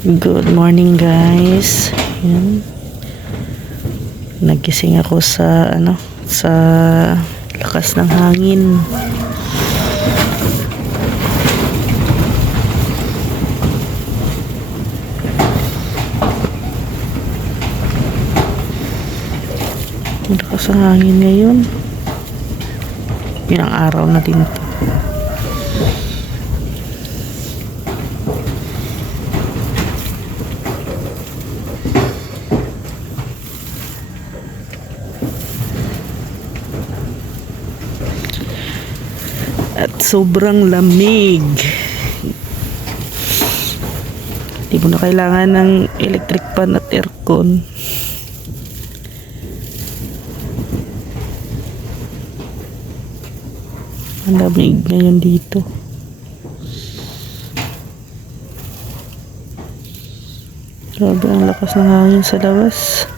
Good morning guys. Yan. Nagising ako sa sa lakas ng hangin. Lakas ng hangin ngayon. Ilang araw na din to. At sobrang lamig. Hindi mo na kailangan ng electric fan at aircon. Ang lamig ngayon dito. Grabe ang lakas ng hangin sa labas.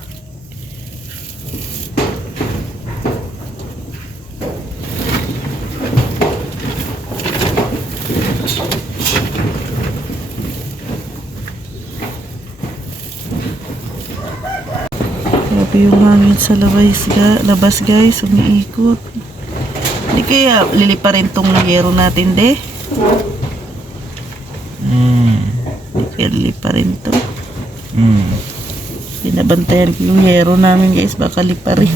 Grabe yung hangin sa labas guys, umiikot. Hindi kaya liliparin tong yero natin de? Hindi kaya liliparin to. Binabantayan ko yung yero namin guys, baka liparin.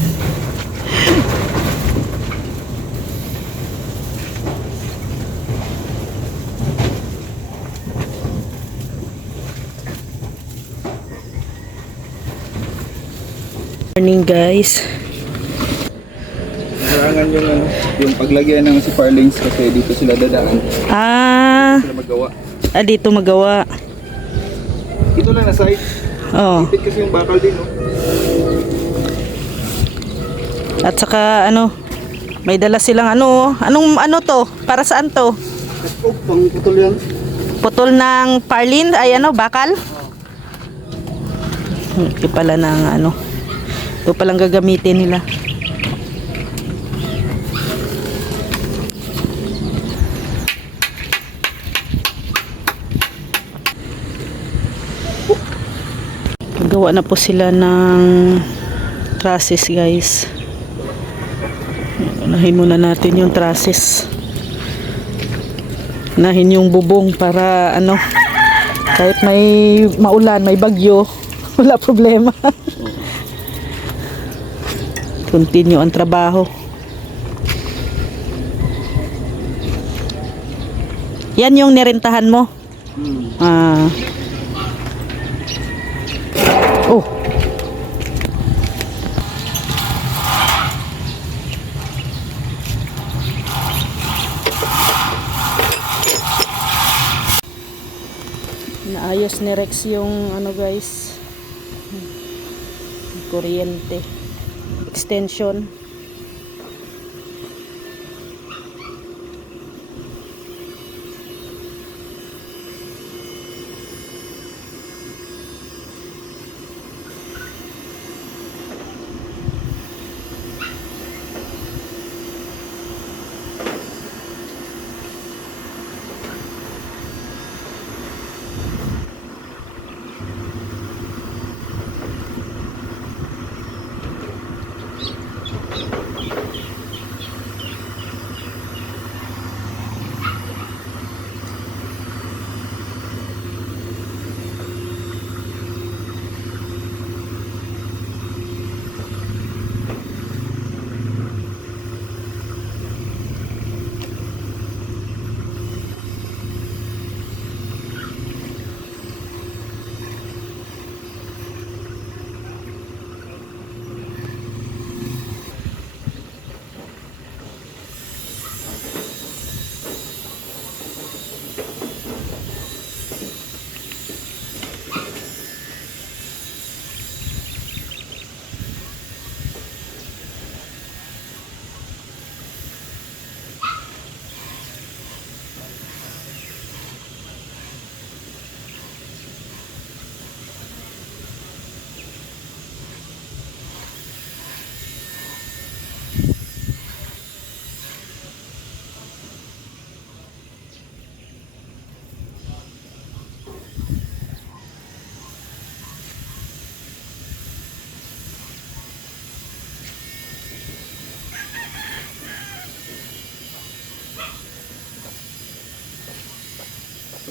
Morning guys. Kailangan yung paglagyan ng si Farlings kasi dito sila dadaan. Dito sila magawa. Dito magawa. Ito lang na side. Oh. Ipit kasi yung bakal din, no? At saka may dala silang anong to? Para saan to? Oh, pang putol yan. Putol ng parlin ay bakal? Ito pala ng ito palang gagamitin nila. Gawa na po sila ng trusses guys. Unahin muna natin yung trusses. Unahin yung bubong para kahit may maulan, may bagyo, wala problema. Continue ang trabaho. Yan yung nirentahan mo? Oh. Naayos ni Rex yung guys. Kuryente. Extension.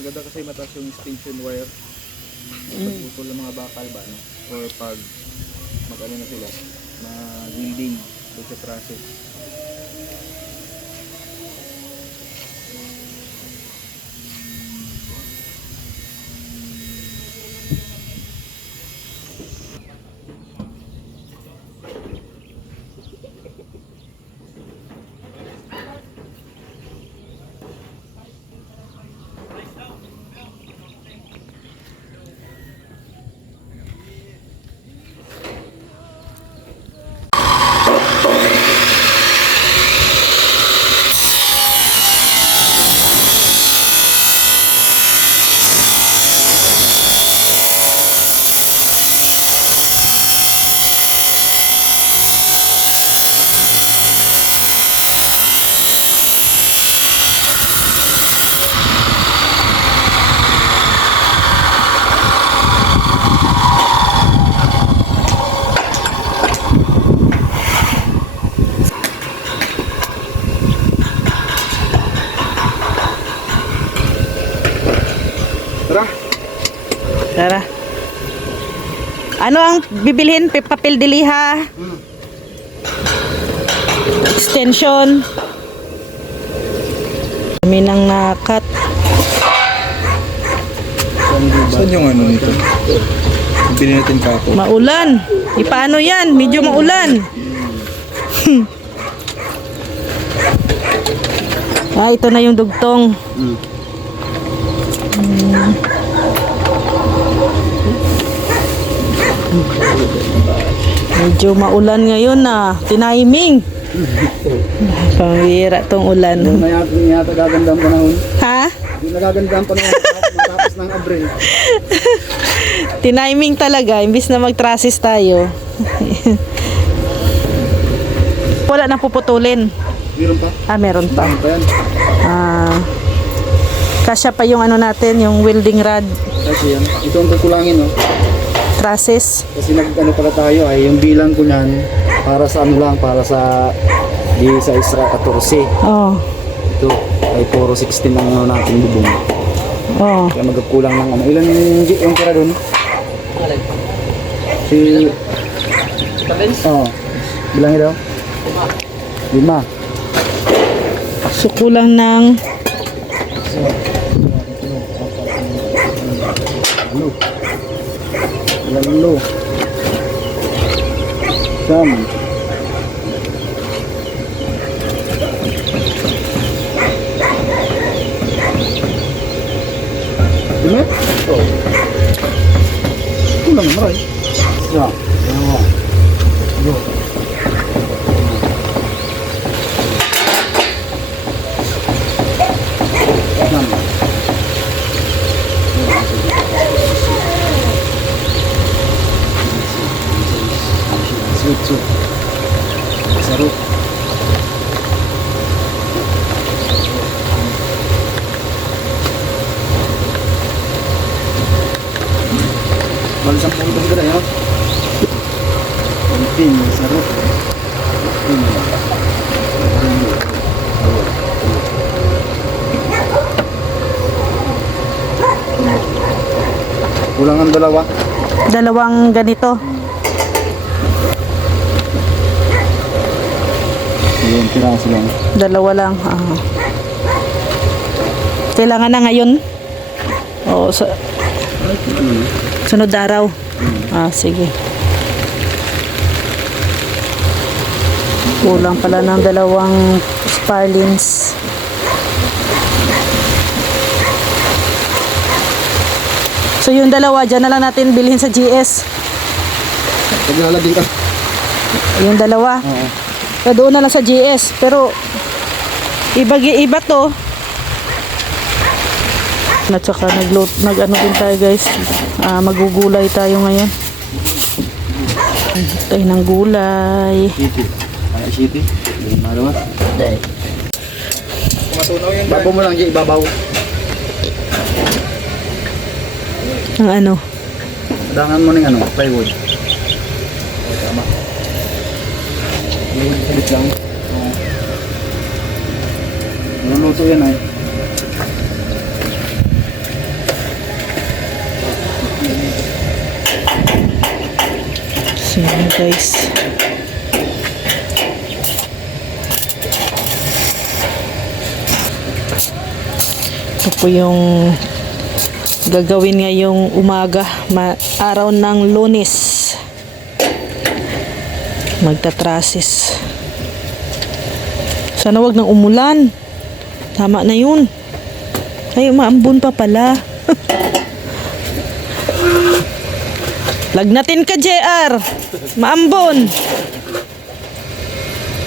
maganda kasi mataas yung extension wire. Pagputol ng mga bakal ba, no? Or pag mag-ano na sila, mag-welding, doon sa process. Tara! Tara. Ano ang bibilhin? Papel diliha. Extension. Kami nang nakat. Saan yung ano nito? Bili natin kako. Maulan. Paano yan? Medyo maulan. Ito na yung dugtong. Medyo maulan ngayon na. Tiniming. Pambira tong ulan. Hindi yata gaganda ang panahon. Ha? Hindi nagaganda ang panahon matapos ng Abril. Tiniming talaga. Imbis na mag-trasis tayo. Wala na puputulin. Meron pa? Meron pa. Meron pa yan. Kasya pa yung ano natin, yung welding rod. Kasi yan. Ito ang kukulangin, no? Traces. Kasi nag-ano pala tayo ay yung bilang ko niyan para sa ano lang, para sa di sa Isra 14. Oh. Ito ay puro 16 ang ano natin bubong. Oh. Kaya magkukulang ng ano. Ilan yung tira doon? Si... Bilangin daw? 5. So kulang ng Lalo. Sam. Ini? Oh. Kulang maray. Ya. Yo. Sweet. Sarap. Balik sa pulo ba ya? Penting, sarap. Kulang ang dalawa. dalawang ganito. Yun, piraso lang. Dalawa lang. Kailangan na ngayon? Oo, sunod araw. Sige. Kulang pala ng dalawang sparlins. So yung dalawa, dyan na lang natin bilhin sa GS. Paglalagay ka. Yung dalawa. Oo. So doon na lang sa GS. Pero iba to. At saka nag-ano din tayo guys. Magugulay tayo ngayon. Tayo ng gulay. City. Ay, city. Hindi malawa. Dahil. Matunaw yan. Babaw mo lang dyan, ibabaw. Ang ano? Dangan mo ng ano, plywood. Tama. Yung sabit lang. Naluluto yan ay. Ayan guys. Ito po yung gagawin ngayong umaga, araw ng Lunes. Magtatrasis. Sana wag nang umulan. Tama na yun. Ay, maambon pa pala. Lagnatin ka, JR. Maambon.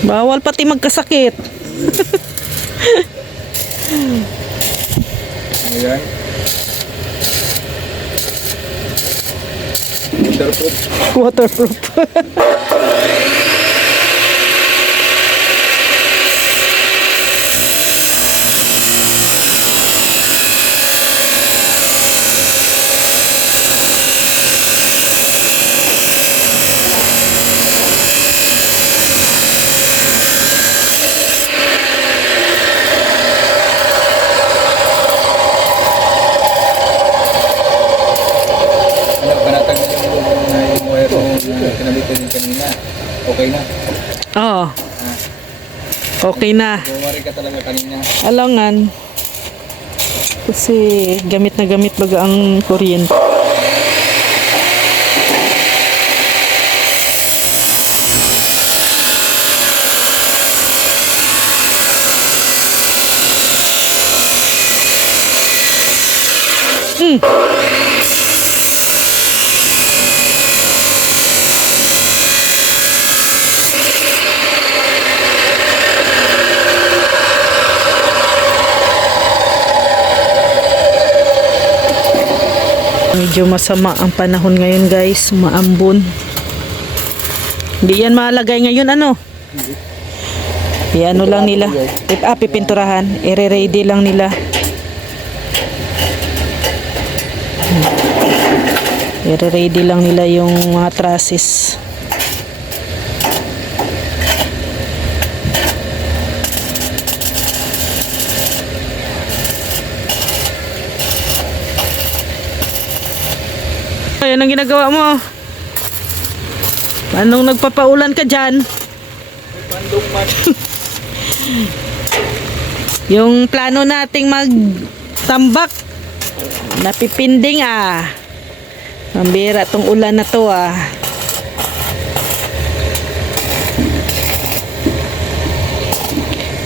Bawal pati magkasakit. Ayan. Waterproof. Waterproof. Panatag na yung wire na kinabit din kanina. Okay na. Oo. Okay na. Bumari ka talaga kanina. Alangan. Kasi gamit na gamit baga ang kuryente. Medyo masama ang panahon ngayon guys, maambon. Hindi yan malagay ngayon ano? Ano lang nila. Pipinturahan. I-ready lang nila. I-ready lang nila yung mga trusses. Ayan ang ginagawa mo. Anong nagpapaulan ka dyan? Pandong man. Yung plano nating magtambak, napipinding ah. Mambira tong ulan na to ah.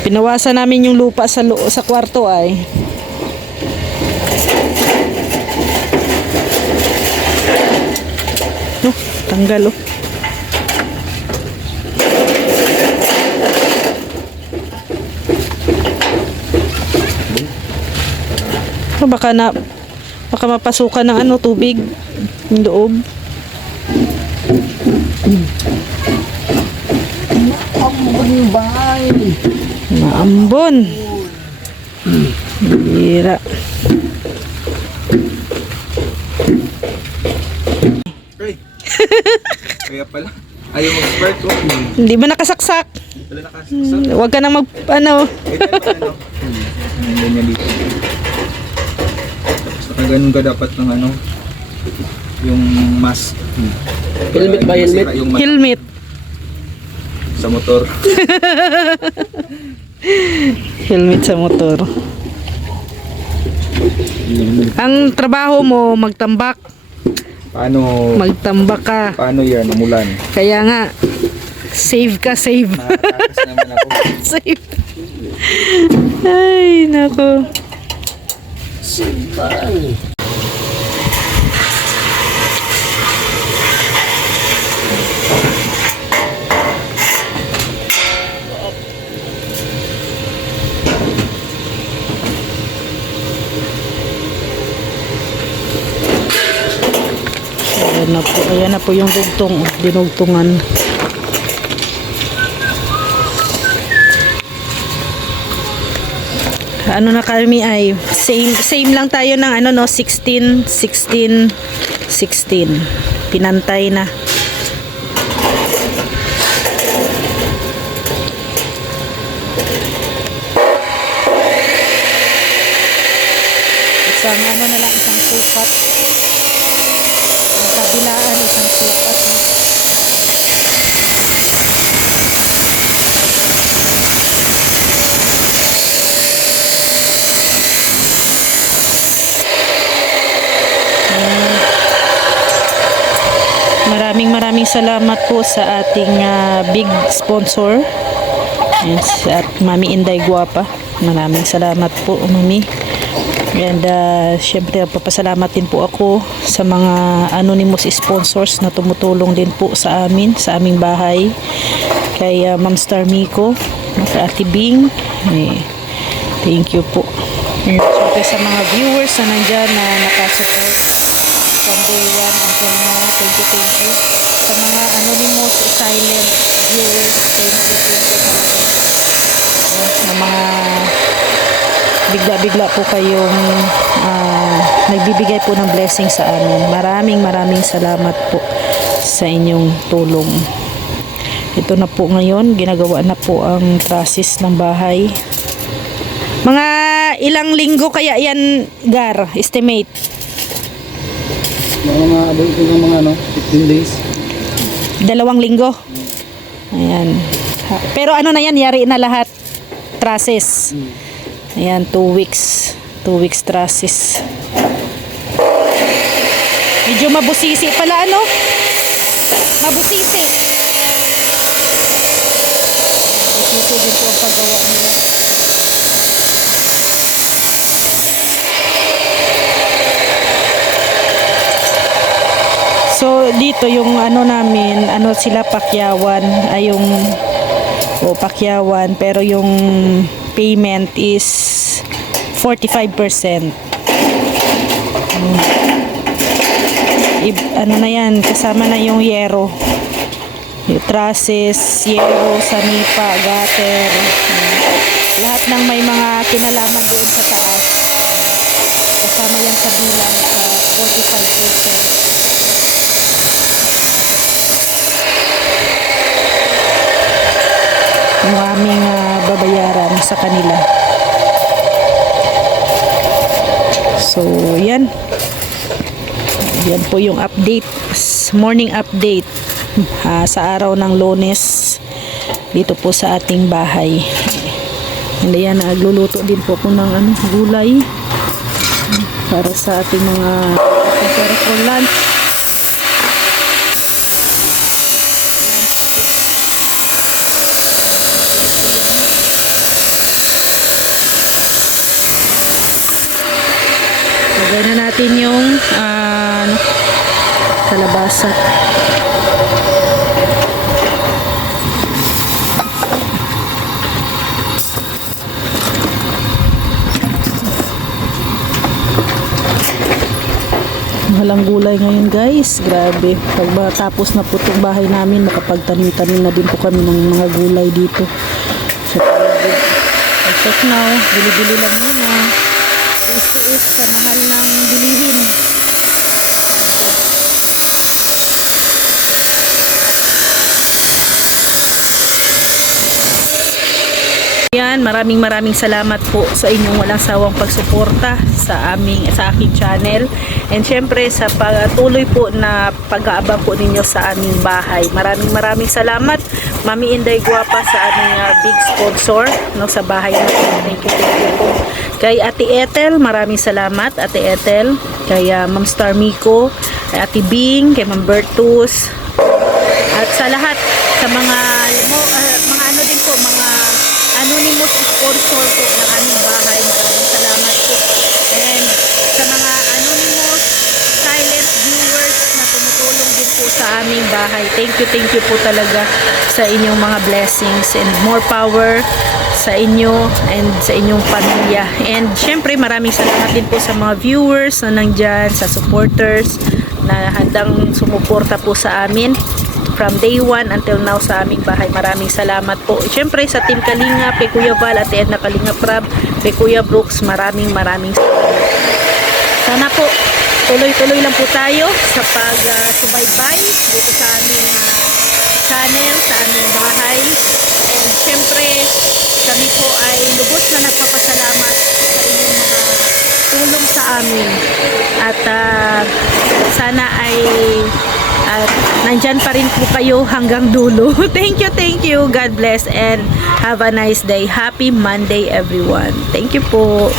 Pinawasan namin yung lupa sa kwarto ay. Tanggal oh. Baka mapasukan ng ano tubig yung loob. Maambon. Bira. Hey. Kaya pala. Ayaw mag-spark ko. Hindi ba nakasaksak? Wala nakasaksak. Huwag ka nang ano. Ganyan dito. Saka ganun ka dapat ng ano. Yung mask. Helmet ba, helmet? Yung Helmet. sa motor. Helmet sa motor. Ang trabaho mo, magtambak. Paano? Magtambak ka. Paano yan? Umulan. Kaya nga, save ka, save. Nakatakas naman ako. Save. Ay, nako. Ayan na po yung dinugtungan. Ano na kami ay same lang tayo ng ano no 16 pinantay na. Isang ano na lang, isang sukat. Ang kabilaan, isang sukat na. maraming salamat po sa ating big sponsor. Yes, at Mami Inday Guapa. Maraming salamat po, Mami. And syempre papasalamat din po ako sa mga anonymous sponsors na tumutulong din po sa amin, sa aming bahay. Kay Ma'am Star Miko, kay Ate Bing. Thank you po. And syempre sa mga viewers na nandyan na nakasupport from day 1 until now, thank you. Sa mga anonymous silent viewers, thank you talaga. Na mga bigla-bigla po kayong nagbibigay po ng blessing sa amin. Maraming salamat po sa inyong tulong. Ito na po ngayon, ginagawa na po ang process ng bahay. Mga ilang linggo kaya yan, Gar, estimate? Mga abot ng mga 15 days. 2 linggo. Ayan. Pero ano na yan, yari na lahat. Process. Ayan, 2 weeks. 2 weeks process. Medyo mabusisi pala, ano? Mabusisi. Mabusisi din po ang paggawa nila. So, dito yung ano namin, ano sila pakyawan, ay yung pakyawan, pero yung payment is 45%. Ano na yan, kasama na yung yero, yung trusses, yero, sanipa, gutter, lahat ng may mga kinalaman doon sa taas, kasama yan sa bilang sa 45%. Yung aming babayaran sa kanila. So, yan. Yan po yung update. Morning update sa araw ng Lunes dito po sa ating bahay. Hindi yan, nagluluto din po ng gulay para sa ating mga para for lunch. Lagay na natin yung kalabasa. Mahalang gulay ngayon, guys. Grabe. Pag matapos na po itong bahay namin, makapagtanim-tanim na din po kami ng mga gulay dito. So, as of now, bili-bili lang muna. Is sa mahal ng bilihin. Yan, maraming salamat po sa inyong walang sawang pagsuporta sa aking channel. And syempre sa patuloy po na pag-aabang po ninyo sa aming bahay. Maraming salamat, Mami Inday Guapa, sa aming big sponsor sa bahay natin. Thank you po. Kay Ate Ethel, maraming salamat, Ate Ethel. Kay Ma'am Star Miko, kay Ate Bing, kay Ma'am Bertus. At sa lahat, sa mga ano din po, mga anonymous sponsor po ng aming bahay. Maraming salamat po. And sa mga anonymous silent viewers na tumutulong din po sa aming bahay. Thank you po talaga sa inyong mga blessings and more power sa inyo and sa inyong pamilya. And syempre maraming salamat din po sa mga viewers na nandyan, sa supporters na handang sumuporta po sa amin from day 1 until now sa aming bahay. Maraming salamat po. Syempre sa Team Kalinga, kay Kuya Val at Edna Kalinga Prab, kay Kuya Brooks, maraming salamat. Sana po tuloy-tuloy lang po tayo sa pag-subaybay dito sa aming channel, sa aming bahay. And syempre kami po ay lubos na nagpapasalamat sa inyong mga tulong sa amin. At sana ay nandyan pa rin po kayo hanggang dulo. Thank you. God bless and have a nice day. Happy Monday everyone. Thank you po.